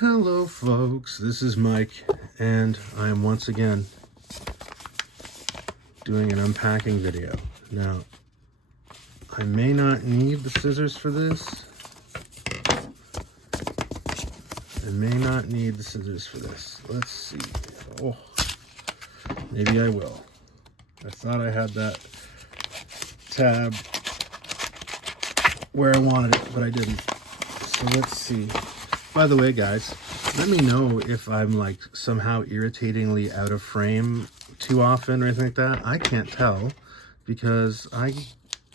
Hello folks, this is Mike, and I am once again doing an unpacking video. Now, I may not need the scissors for this. Let's see. Oh, maybe I will. I thought I had that tab where I wanted it, but I didn't. So let's see. By the way, guys, let me know if I'm like somehow irritatingly out of frame too often or anything like that. I can't tell because I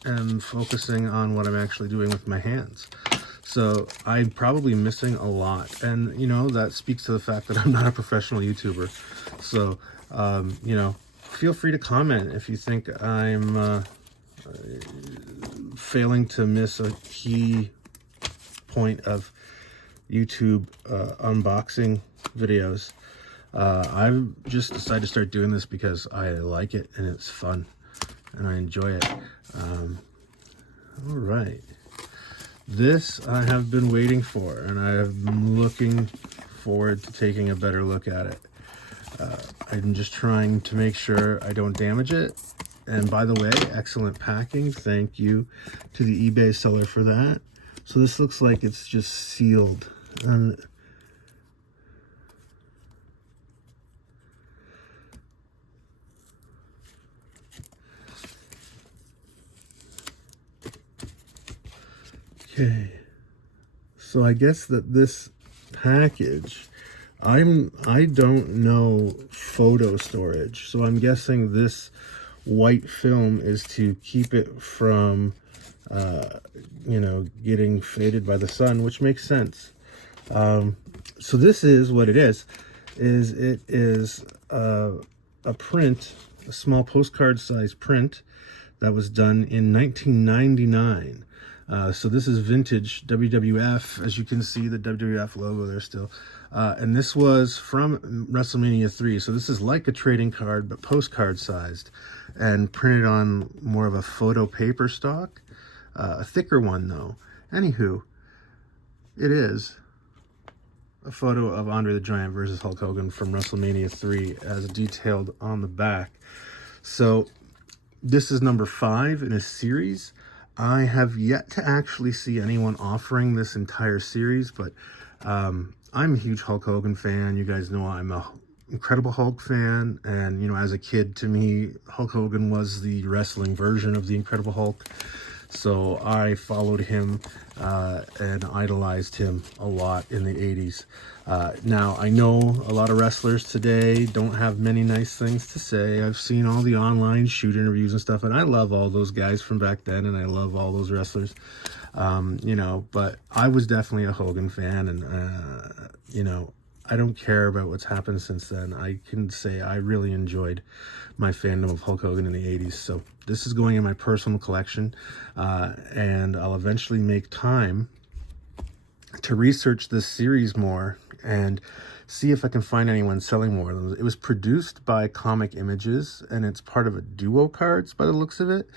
am focusing on what I'm actually doing with my hands. So I'm probably missing a lot. And, you know, that speaks to the fact that I'm not a professional YouTuber. So, you know, feel free to comment if you think I'm failing to miss a key point of YouTube unboxing videos. I've just decided to start doing this because I like it and it's fun and I enjoy it. All right, this I have been waiting for, and I have been looking forward to taking a better look at it. I'm just trying to make sure I don't damage it. And by the way, excellent packing. Thank you to the eBay seller for that. So this looks like it's just sealed. And okay, so I guess that this package, I don't know photo storage, so I'm guessing this white film is to keep it from you know, getting faded by the sun, which makes sense. So this is what it is it is a print, a small postcard size print that was done in 1999. So this is vintage WWF. As you can see, the WWF logo there still. And this was from WrestleMania 3. So this is like a trading card, but postcard sized and printed on more of a photo paper stock. A thicker one though. Anywho, it is a photo of Andre the Giant versus Hulk Hogan from WrestleMania 3 as detailed on the back. So this is number 5 in a series. I have yet to actually see anyone offering this entire series, but I'm a huge Hulk Hogan fan. You guys know I'm a Incredible Hulk fan, and you know, as a kid, to me, Hulk Hogan was the wrestling version of the Incredible Hulk. So I followed him and idolized him a lot in the 80s. Now, I know a lot of wrestlers today don't have many nice things to say. I've seen all the online shoot interviews and stuff, and I love all those guys from back then, and I love all those wrestlers. You know, but I was definitely a Hogan fan, and, you know, I don't care about what's happened since then. I can say I really enjoyed my fandom of Hulk Hogan in the 80s. So this is going in my personal collection, and I'll eventually make time to research this series more and see if I can find anyone selling more of them. It was produced by Comic Images, and it's part of a duo cards by the looks of it.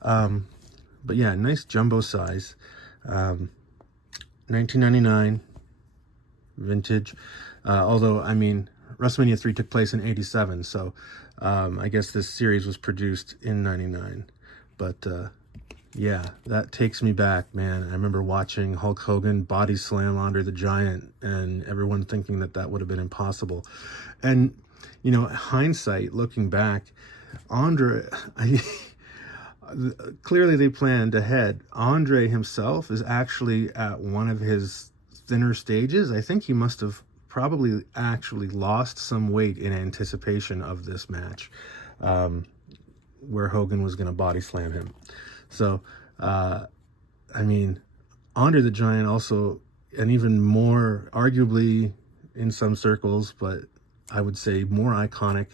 But yeah, nice jumbo size. 1999 vintage. Although, I mean, WrestleMania 3 took place in 87, so I guess this series was produced in 99. But yeah, that takes me back, man. I remember watching Hulk Hogan body slam Andre the Giant, and everyone thinking that that would have been impossible. And, you know, hindsight, looking back, Andre, clearly they planned ahead. Andre himself is actually at one of his thinner stages. I think he must have probably actually lost some weight in anticipation of this match, where Hogan was going to body slam him. So, I mean, Andre the Giant also, and even more, arguably in some circles, but I would say more iconic.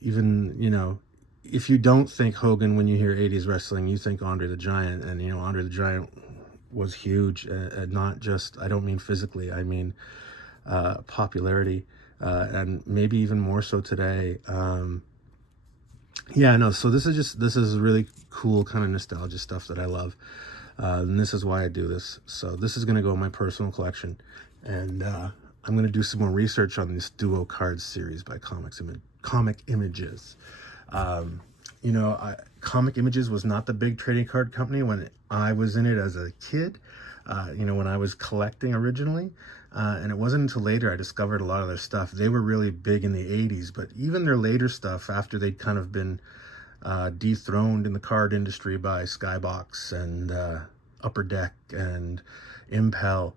Even, you know, if you don't think Hogan when you hear 80s wrestling, you think Andre the Giant. And, you know, Andre the Giant was huge, not just, I don't mean physically, I mean popularity, and maybe even more so today. Yeah, no, so this is really cool kind of nostalgia stuff that I love. And this is why I do this. So this is going to go in my personal collection. And I'm going to do some more research on this Duo Cards series by Comic Images. You know, Comic Images was not the big trading card company when I was in it as a kid, you know, when I was collecting originally. And it wasn't until later I discovered a lot of their stuff. They were really big in the 80s, but even their later stuff, after they'd kind of been dethroned in the card industry by Skybox and Upper Deck and Impel,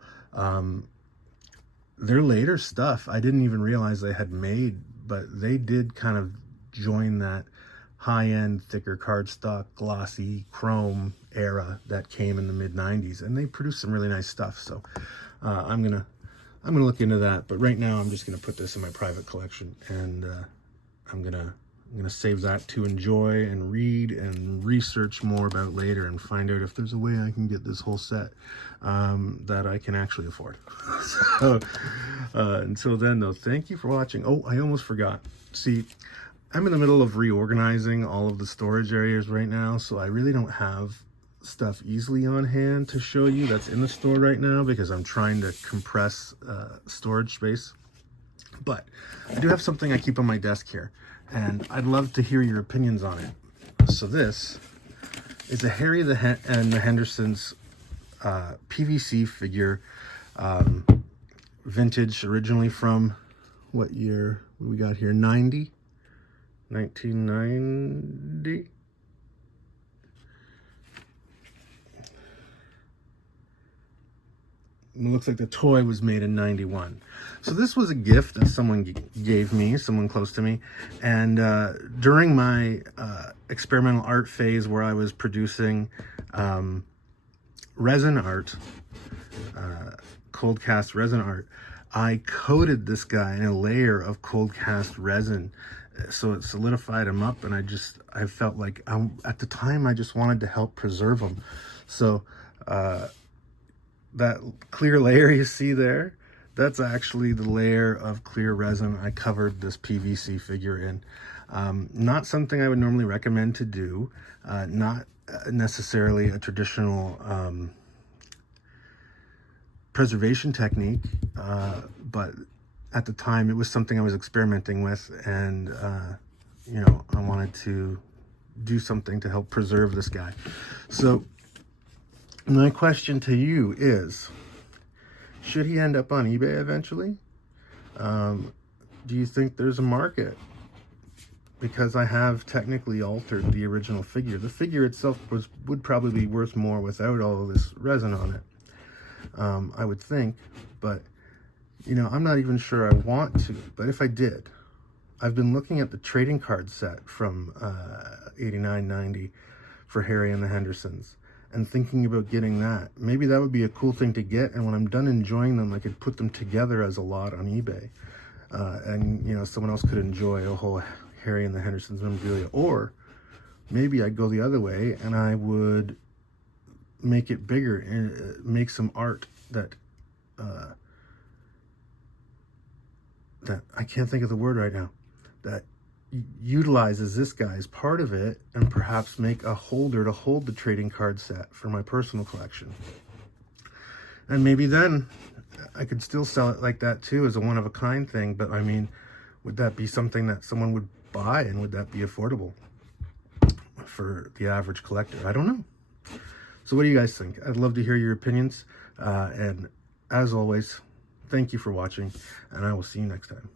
their later stuff I didn't even realize they had made, but they did kind of join that high-end, thicker cardstock, glossy chrome era that came in the mid-90s, and they produced some really nice stuff. So I'm gonna look into that, but right now I'm just gonna put this in my private collection, and I'm gonna save that to enjoy and read and research more about later, and find out if there's a way I can get this whole set that I can actually afford. So until then, though, thank you for watching. Oh, I almost forgot. See, I'm in the middle of reorganizing all of the storage areas right now, so I really don't have stuff easily on hand to show you that's in the store right now, because I'm trying to compress storage space. But I do have something I keep on my desk here, and I'd love to hear your opinions on it. So this is a Harry and the Hendersons PVC figure, vintage, originally from, what year we got here? 1990. It looks like the toy was made in 91. So this was a gift that someone gave me, someone close to me. And during my experimental art phase, where I was producing resin art, cold cast resin art, I coated this guy in a layer of cold cast resin, so it solidified him up, and I felt like at the time I just wanted to help preserve him. So that clear layer you see there, that's actually the layer of clear resin I covered this PVC figure in. Not something I would normally recommend to do, not necessarily a traditional preservation technique, but at the time it was something I was experimenting with, and you know, I wanted to do something to help preserve this guy. So my question to you is, should he end up on eBay eventually? Do you think there's a market? Because I have technically altered the original figure. The figure itself would probably be worth more without all of this resin on it, I would think. But you know, I'm not even sure I want to. But if I did, I've been looking at the trading card set from 89, 90 for Harry and the Hendersons, and thinking about getting that. Maybe that would be a cool thing to get, and when I'm done enjoying them, I could put them together as a lot on eBay. And you know, someone else could enjoy a whole Harry and the Hendersons memorabilia. Or maybe I'd go the other way, and I would make it bigger and make some art that that I can't think of the word right now, that utilizes this guy as part of it, and perhaps make a holder to hold the trading card set for my personal collection. And maybe then I could still sell it like that too, as a one-of-a-kind thing. But I mean, would that be something that someone would buy, and would that be affordable for the average collector? I don't know. So what do you guys think? I'd love to hear your opinions, and as always, thank you for watching, and I will see you next time.